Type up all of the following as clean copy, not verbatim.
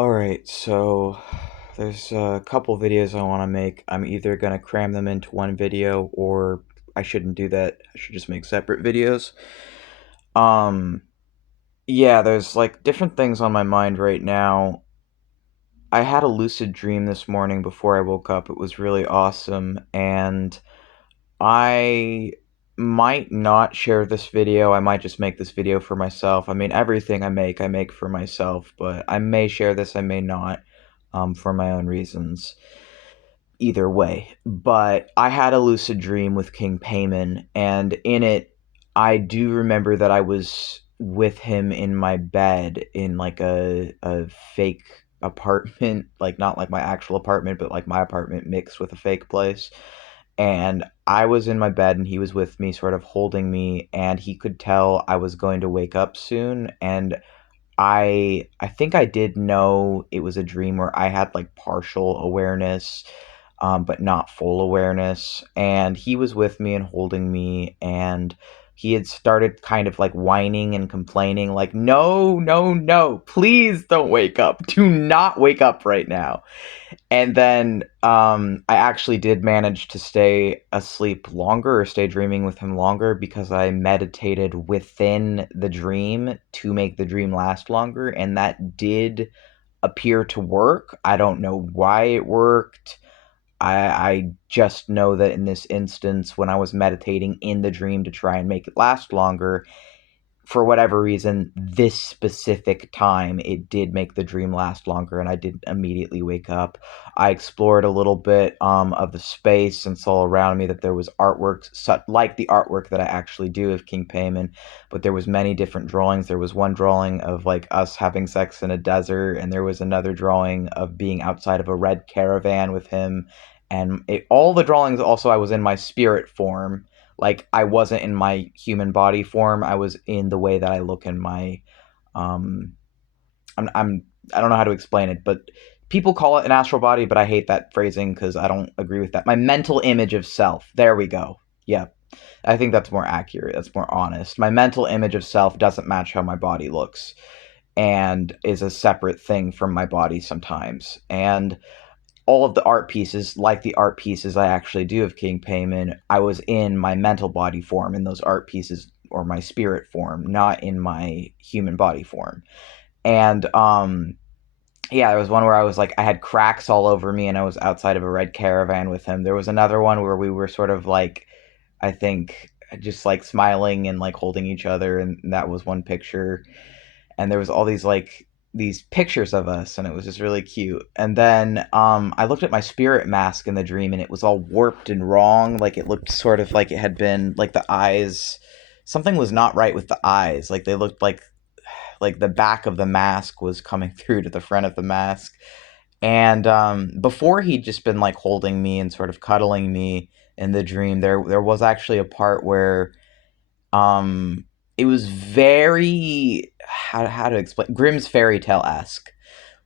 Alright, so there's a couple videos I want to make. I'm either going to cram them into one video or I shouldn't do that. I should just make separate videos. Um, yeah, there's like different things on my mind right now. I had a lucid dream this morning before I woke up. It was really awesome, and I might not share this video. I might just make this video for myself. I mean, everything I make for myself, but I may share this, I may not, for my own reasons. Either way. But I had a lucid dream with King Paimon, and in it, I do remember that I was with him in my bed in like a fake apartment, like not like my actual apartment, but like my apartment mixed with a fake place. And I was in my bed and he was with me, sort of holding me, and he could tell I was going to wake up soon. And I think I did know it was a dream where I had like partial awareness, but not full awareness. And he was with me and holding me, and he had started kind of like whining and complaining, like, no, no, no, please don't wake up. Do not wake up right now. And then I actually did manage to stay asleep longer or stay dreaming with him longer because I meditated within the dream to make the dream last longer. And that did appear to work. I don't know why it worked. I just know that in this instance, when I was meditating in the dream to try and make it last longer, for whatever reason, this specific time, it did make the dream last longer, and I did immediately wake up. I explored a little bit of the space and saw around me that there was artwork, like the artwork that I actually do of King Paimon, but there was many different drawings. There was one drawing of like us having sex in a desert, and there was another drawing of being outside of a red caravan with him. And all the drawings also, I was in my spirit form, like I wasn't in my human body form. I was in the way that I look in my um I don't know how to explain it, but people call it an astral body, but I hate that phrasing because I don't agree with that. My mental image of self. There we go. Yeah. I think that's more accurate. That's more honest. My mental image of self doesn't match how my body looks and is a separate thing from my body sometimes. And all of the art pieces, like the art pieces I actually do of King Paimon, I was in my mental body form in those art pieces, or my spirit form, not in my human body form. And yeah, there was one where I was like, I had cracks all over me and I was outside of a red caravan with him. There was another one where we were sort of like, I think, just like smiling and like holding each other, and that was one picture. And there was all these like these pictures of us, and it was just really cute. And then I looked at my spirit mask in the dream, and it was all warped and wrong. Like it looked sort of like it had been like the eyes, something was not right with the eyes. Like they looked like the back of the mask was coming through to the front of the mask. And before, he'd just been like holding me and sort of cuddling me in the dream. There was actually a part where it was very, how to explain, Grimm's fairy tale esque,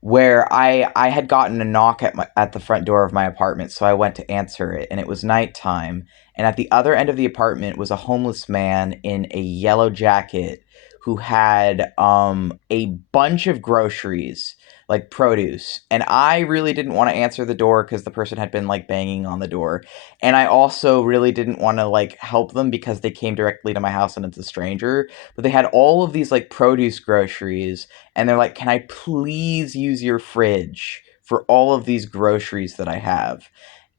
where I had gotten a knock at the front door of my apartment, so I went to answer it, and it was nighttime. And at the other end of the apartment was a homeless man in a yellow jacket who had a bunch of groceries, like produce. And I really didn't want to answer the door because the person had been like banging on the door. And I also really didn't want to like help them because they came directly to my house and it's a stranger. But they had all of these like produce groceries, and they're like, "Can I please use your fridge for all of these groceries that I have?"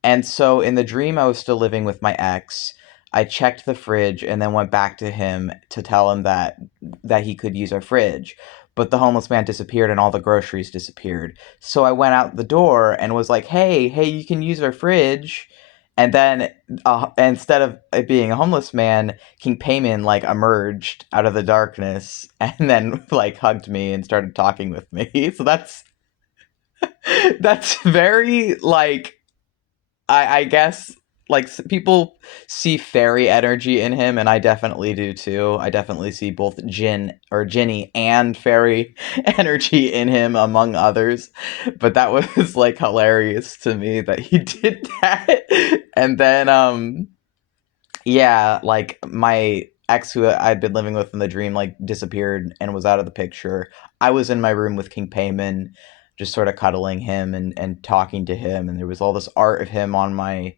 And so in the dream, I was still living with my ex. I checked the fridge and then went back to him to tell him that he could use our fridge. But the homeless man disappeared and all the groceries disappeared. So I went out the door and was like, "Hey, hey, you can use our fridge." And then instead of it being a homeless man, King Paimon like emerged out of the darkness and then like hugged me and started talking with me. So that's very like, I guess like people see fairy energy in him, and I definitely do too. I definitely see both Jin or Jinny and fairy energy in him, among others. But that was like hilarious to me that he did that. And then yeah, like my ex who I'd been living with in the dream like disappeared and was out of the picture. I was in my room with King Paimon. just sort of cuddling him and talking to him, and there was all this art of him on my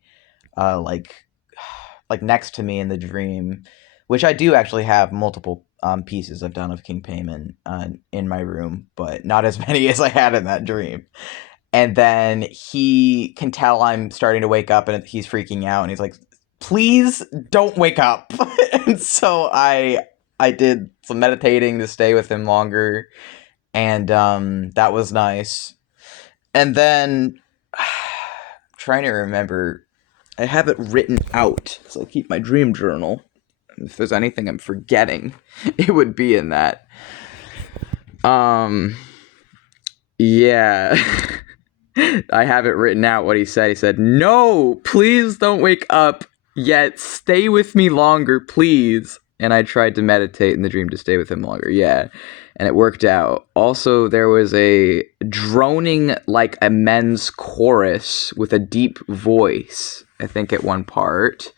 like next to me in the dream, which I do actually have multiple pieces I've done of King Paimon in my room, but not as many as I had in that dream. And then he can tell I'm starting to wake up, and he's freaking out, and he's like, "Please don't wake up." And so I did some meditating to stay with him longer, and that was nice. And then trying to remember, I have it written out, so I keep my dream journal. If there's anything I'm forgetting, it would be in that. Yeah. I have it written out what he said. He said, "No, please don't wake up yet. Stay with me longer, please." And I tried to meditate in the dream to stay with him longer. Yeah. And it worked out. Also, there was a droning like a men's chorus with a deep voice, I think, at one part.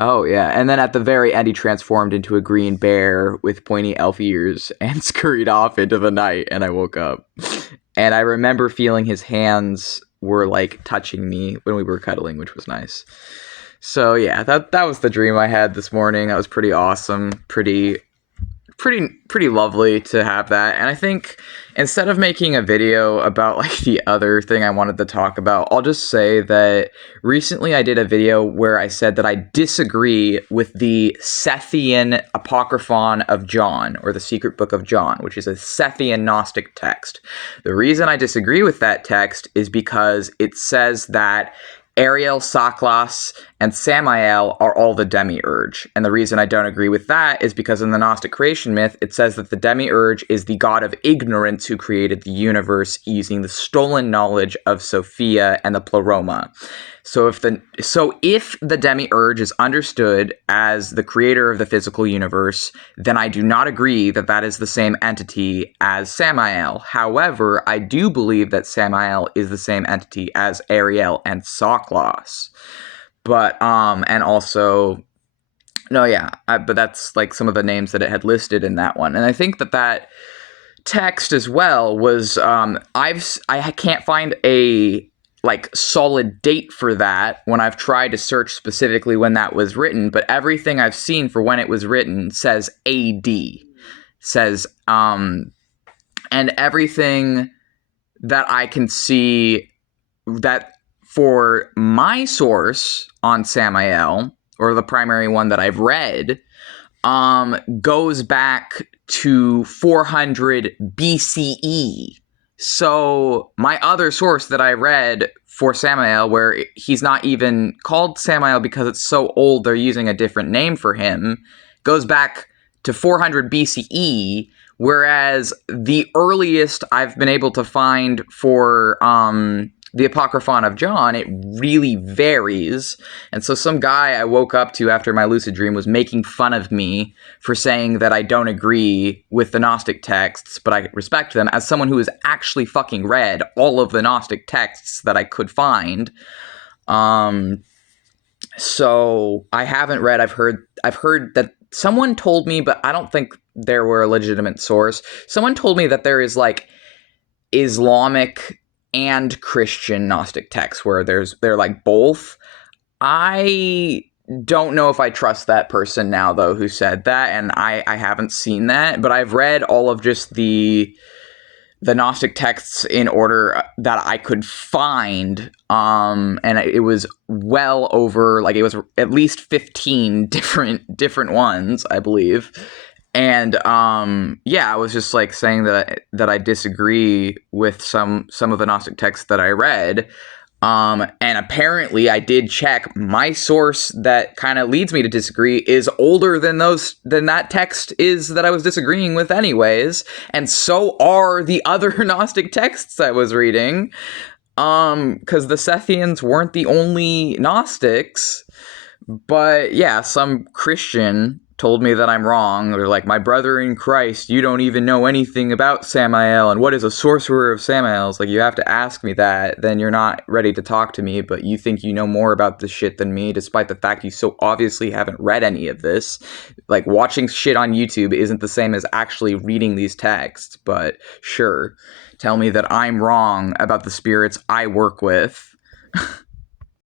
Oh, yeah. And then at the very end, he transformed into a green bear with pointy elf ears and scurried off into the night, and I woke up. And I remember feeling his hands were, like, touching me when we were cuddling, which was nice. So, yeah, that was the dream I had this morning. That was pretty awesome. Pretty lovely to have that. And I think instead of making a video about like the other thing I wanted to talk about, I'll just say that recently I did a video where I said that I disagree with the Sethian Apocryphon of John, or the Secret Book of John, which is a Sethian Gnostic text. The reason I disagree with that text is because it says that Ariel, Saklas, and Samael are all the demiurge. And the reason I don't agree with that is because in the Gnostic creation myth, it says that the demiurge is the god of ignorance who created the universe using the stolen knowledge of Sophia and the Pleroma. So if the demiurge is understood as the creator of the physical universe, then I do not agree that that is the same entity as Samael. However, I do believe that Samael is the same entity as Ariel and Saklas. But and also, no, yeah, but that's like some of the names that it had listed in that one, and I think that text as well was I can't find a like solid date for that when I've tried to search specifically when that was written, but everything I've seen for when it was written says AD, says and everything that I can see that for my source on Samael, or the primary one that I've read, goes back to 400 BCE. So my other source that I read for Samael, where he's not even called Samael because it's so old they're using a different name for him, goes back to 400 BCE, whereas the earliest I've been able to find for the Apocryphon of John, it really varies. And so some guy I woke up to after my lucid dream was making fun of me for saying that I don't agree with the Gnostic texts, but I respect them, as someone who has actually fucking read all of the Gnostic texts that I could find. So I haven't read, I've heard that someone told me, but I don't think there were a legitimate source. Someone told me that there is like Islamic and Christian Gnostic texts where they're like both. I don't know if I trust that person now, though, who said that, and I haven't seen that, but I've read all of just the Gnostic texts in order that I could find, and it was well over, like, it was at least 15 different ones, I believe. And yeah, I was just like saying that I disagree with some of the Gnostic texts that I read. And apparently I did check. My source that kind of leads me to disagree is older than that text is that I was disagreeing with anyways. And so are the other Gnostic texts I was reading. Because the Sethians weren't the only Gnostics. But yeah, some Christian told me that I'm wrong. They're like, my brother in Christ, you don't even know anything about Samael, and what is a sorcerer of Samael? It's like, you have to ask me that, then you're not ready to talk to me, but you think you know more about this shit than me, despite the fact you so obviously haven't read any of this. Like, watching shit on YouTube isn't the same as actually reading these texts, but sure, tell me that I'm wrong about the spirits I work with.